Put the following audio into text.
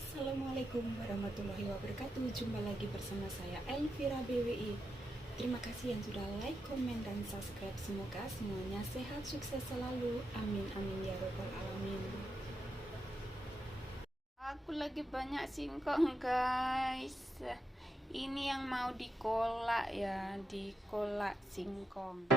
Assalamualaikum warahmatullahi wabarakatuh. Jumpa lagi bersama saya Elvira BWI. Terima kasih yang sudah like, komen, dan subscribe. Semoga semuanya sehat, sukses selalu. Amin amin ya robbal alamin. Aku lagi banyak singkong guys. Ini yang mau dikolak ya, dikolak singkong.